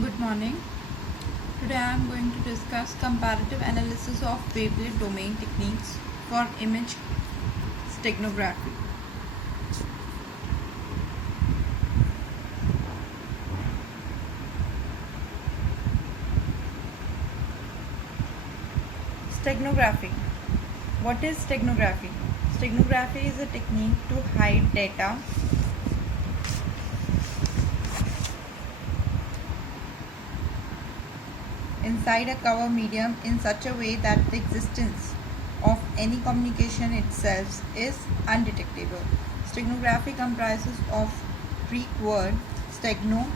Good morning. Today I am going to discuss comparative analysis of wavelet domain techniques for image steganography. Steganography. What is steganography? Steganography is a technique to hide data inside a cover medium in such a way that the existence of any communication itself is undetectable. Steganography comprises of Greek word stegno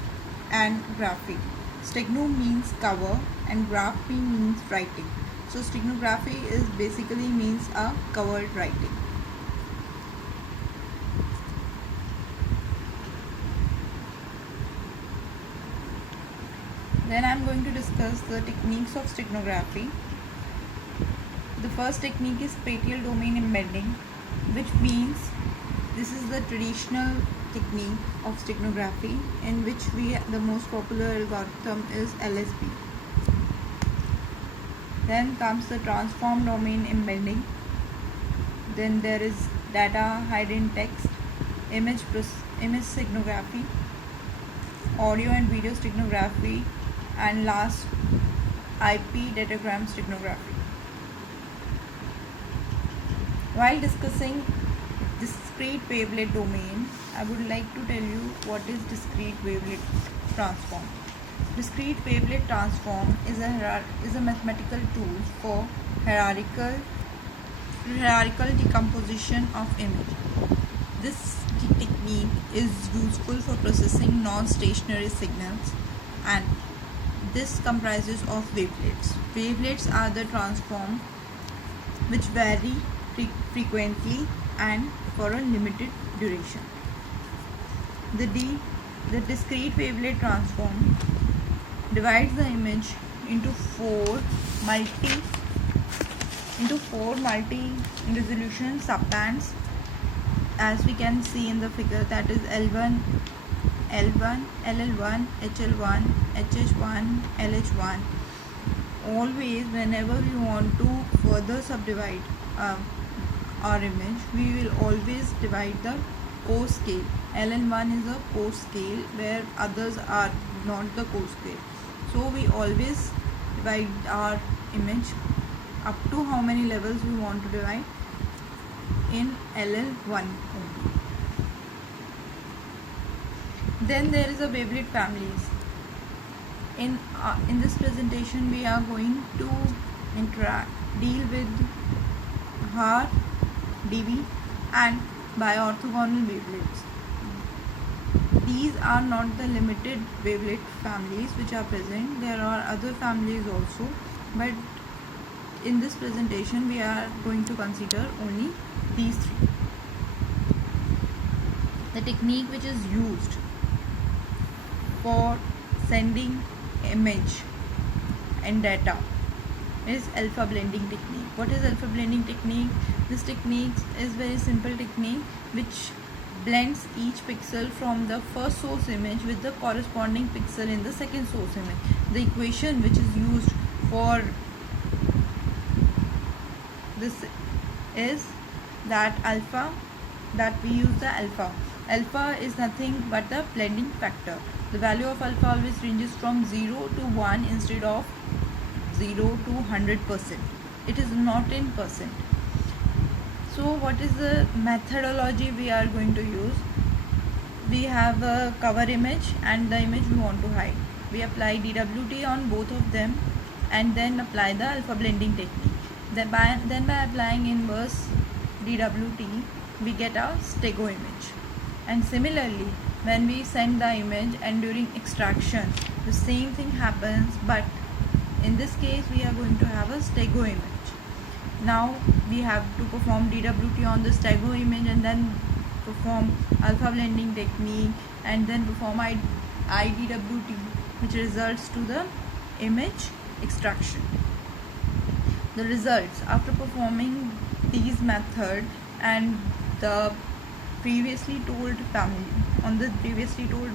and graphy. Stegno means cover and graphy means writing. So steganography is basically means a covered writing. Then I am going to discuss the techniques of steganography. The first technique is spatial domain embedding, which means this is the traditional technique of steganography in which the most popular algorithm is LSB. Then comes the transform domain embedding. Then there is data hidden text, image steganography, audio and video steganography, and last IP datagram steganography. While discussing discrete wavelet domain, I would like to tell you what is discrete wavelet transform. Discrete wavelet transform is a mathematical tool for hierarchical decomposition of image. This technique is useful for processing non-stationary signals, and this comprises of wavelets. Wavelets are the transform which vary frequently and for a limited duration. The discrete wavelet transform divides the image into four multi resolution subbands, as we can see in the figure, that is L1, LL1, HL1, HH1, LH1. Always whenever we want to further subdivide our image, we will always divide the co-scale. LN1 is a co-scale where others are not the co-scale. So we always divide our image up to how many levels we want to divide in LL1 only. Then there is a wavelet families. In this presentation we are going to deal with HAR, DV and bi-orthogonal wavelets. These are not the limited wavelet families which are present. There are other families also, but in this presentation we are going to consider only these three. The technique which is used for sending image and data is alpha blending technique. What is alpha blending technique? This technique is very simple technique which blends each pixel from the first source image with the corresponding pixel in the second source image. The equation which is used for this is that we use the alpha. Alpha is nothing but the blending factor. The value of alpha always ranges from 0 to 1 instead of 0 to 100%. It is not in percent. So what is the methodology we are going to use? We have a cover image and the image we want to hide. We apply DWT on both of them and then apply the alpha blending technique. Then by applying inverse DWT, we get a stego image. And similarly, when we send the image and during extraction, the same thing happens, but in this case we are going to have a stego image. Now we have to perform DWT on the stego image and then perform alpha blending technique and then perform IDWT, which results to the image extraction. The results after performing these methods and the previously told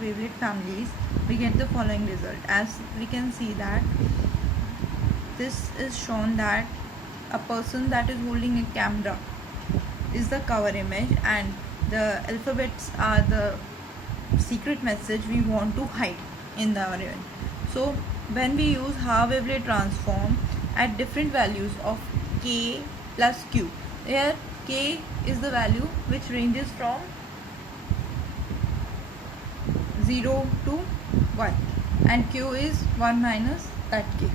wavelet families, we get the following result. As we can see that this is shown that a person that is holding a camera is the cover image, and the alphabets are the secret message we want to hide in our image. So when we use Haar wavelet transform at different values of k plus q, here k is the value which ranges from 0 to 1 and q is 1 minus that k,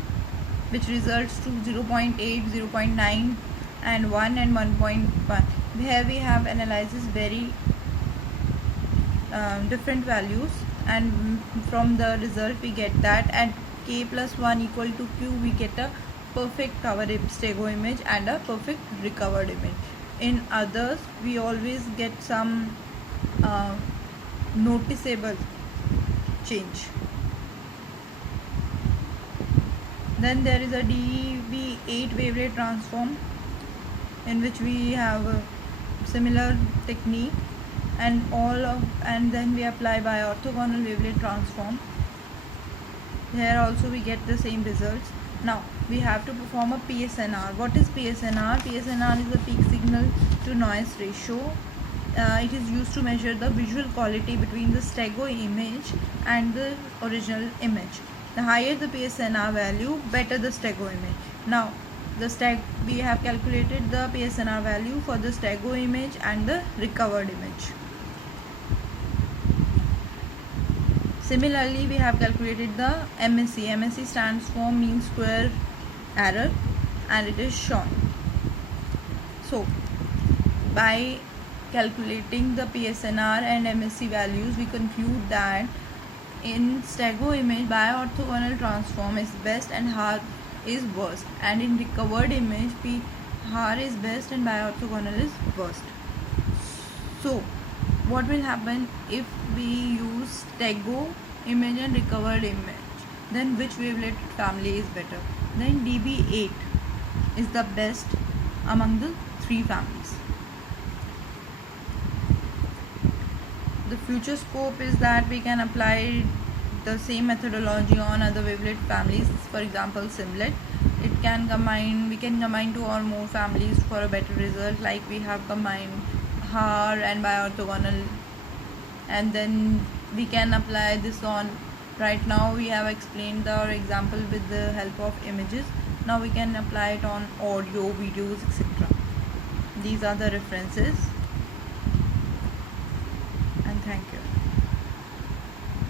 which results to 0.8, 0.9 and 1 and 1.1. Here we have analyzes very different values, and from the result we get that at k plus 1 equal to q we get a perfect cover stego image and a perfect recovered image. In others we always get some noticeable change. Then there is a DB8 wavelet transform in which we have a similar technique, and then we apply by orthogonal wavelet transform. Here also we get the same results. Now we have to perform a PSNR. What is PSNR? PSNR is the peak signal to noise ratio. It is used to measure the visual quality between the stego image and the original image. The higher the PSNR value, better the stego image. Now we have calculated the PSNR value for the stego image and the recovered image. Similarly, we have calculated the MSE. MSE stands for mean square error, and it is shown. So by calculating the PSNR and MSE values, we conclude that in stego image bi-orthogonal transform is best and Haar is worst, and in recovered image Haar is best and bi-orthogonal is worst. So what will happen if we use stego image and recovered image? Then which wavelet family is better? Then DB8 is the best among the three families. The future scope is that we can apply the same methodology on other wavelet families. For example, Simlet. We can combine two or more families for a better result, like we have combined Haar and bi-orthogonal, and then we can apply this on. Right now we have explained our example with the help of images. Now we can apply it on audio, videos, etc. These are the references, and thank you.